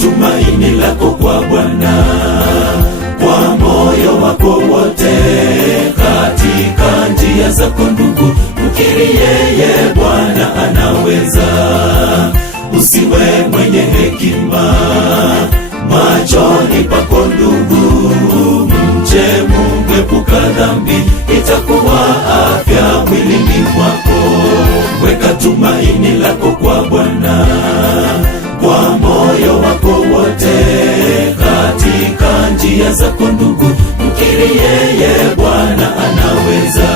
tumaini lako kwa Bwana kwa moyo wako wote, katika njia zako ndugu, mkiri yeye Bwana anaweza. Usiwe mwenye hekima machoni pako ndugu, mche Mungu, epuka dhambi, itakuwa afya mwilini mwako. Weka tumaini lako kwa Bwana kwa moyo wako wote, katika njia zako ndugu, mkiri yeye Bwana anaweza.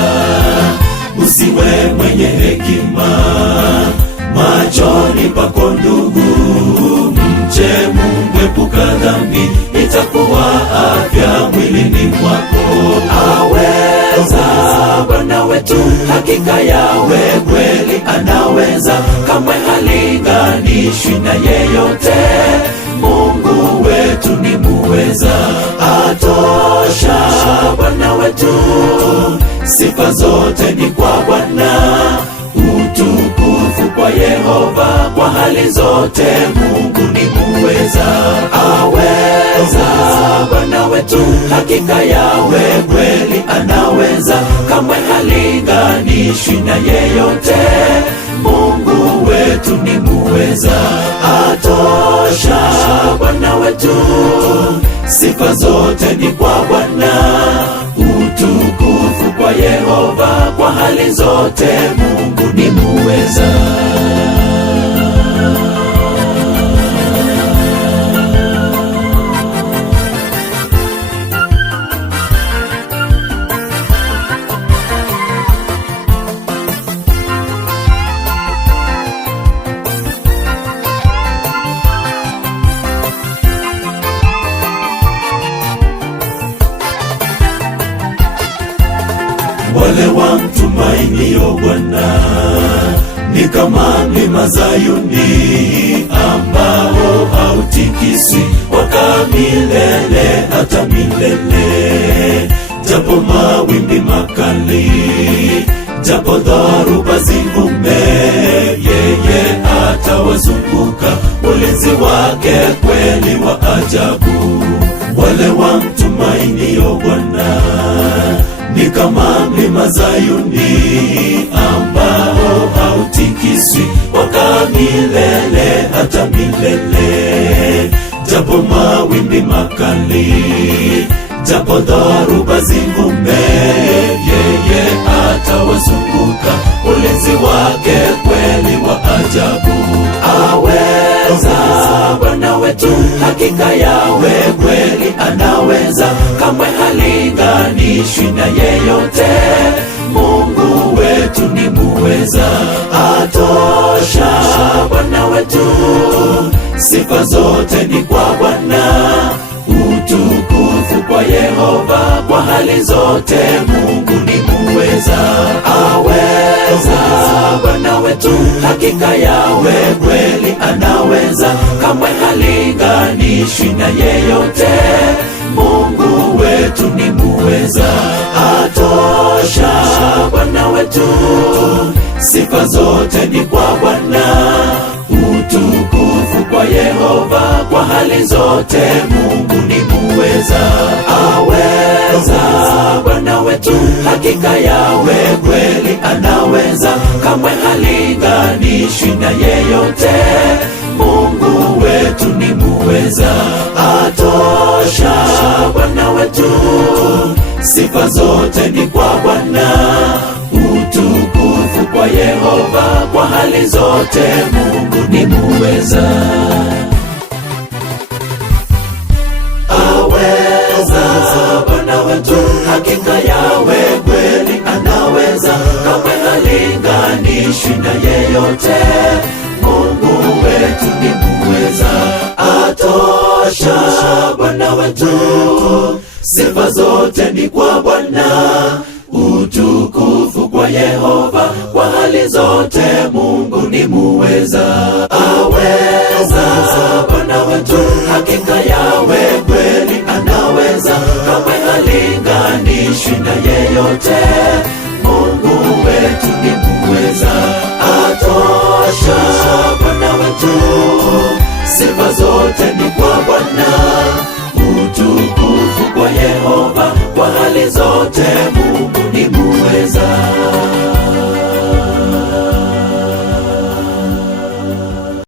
Usiwe mwenye hekima machoni pako ndugu, mche Mungu, epuka dhambi, itakuwa afya mwilini mwako. Aweza Bwana wetu, hakika yawe kweli anaweza, kamwe halinganishwi na yeyote. Mungu wetu ni muweza, atosha Bwana wetu, sifa zote ni kwa Bwana. Utukufu kwa Yehova kwa hali zote, Mungu ni muweza. Aweza Bwana wetu, hakika yawe kweli anaweza, kamwe halinganishwi na yeyote. Mungu wetu ni muweza, atosha Bwana wetu, sifa zote ni kwa Bwana. Utukufu kwa Yehova kwa hali zote, Mungu ni muweza. Wale wamtumainio Bwana ni kama mlima Zayuni, ambao hautikiswi, wakaa milele hata milele. Japo mawimbi makali, japo dhoruba zivume, yeye atawazunguka, ulinzi wake kweli wa ajabu. Wale wamtumainio Bwana ni kama mlima Zayuni, ambao hautikiswi, wakaa milele hata milele. Japo mawimbi makali, japo dhoruba zivume, yeye atawazunguka, ulinzi wake kweli wa ajabu. Aweza Bwana wetu, hakika yawe kweli anaweza, kamwe halinganishwi na yeyote. Mungu wetu ni muweza, atosha Bwana wetu, sifa zote ni kwa Bwana. Utukufu kwa Yehova kwa hali zote, Mungu ni muweza. Aweza Bwana wetu, hakika yawe kweli anaweza, kamwe halinganishwi na yeyote. Mungu wetu ni muweza, atosha Bwana wetu, sifa zote ni kwa Bwana. Utukufu kwa Yehova kwa hali zote, Mungu ni muweza. Aweza Bwana wetu, hakika yawe kweli anaweza, kamwe halinganishwi na yeyote. Mungu wetu ni muweza, atosha Bwana wetu, sifa zote ni kwa Bwana. Utukufu kwa Yehova kwa hali zote, Mungu ni muweza. Aweza Bwana wetu, hakika yawe kweli anaweza, kamwe halinganishwi na yeyote. Mungu wetu ni muweza, atosha Bwana wetu, sifa zote ni kwa Bwana. Utukufu kwa Yehova kwa hali zote, Mungu ni muweza. Aweza Bwana wetu, hakika yawe kweli anaweza, kamwe halinganishwi na yeyote.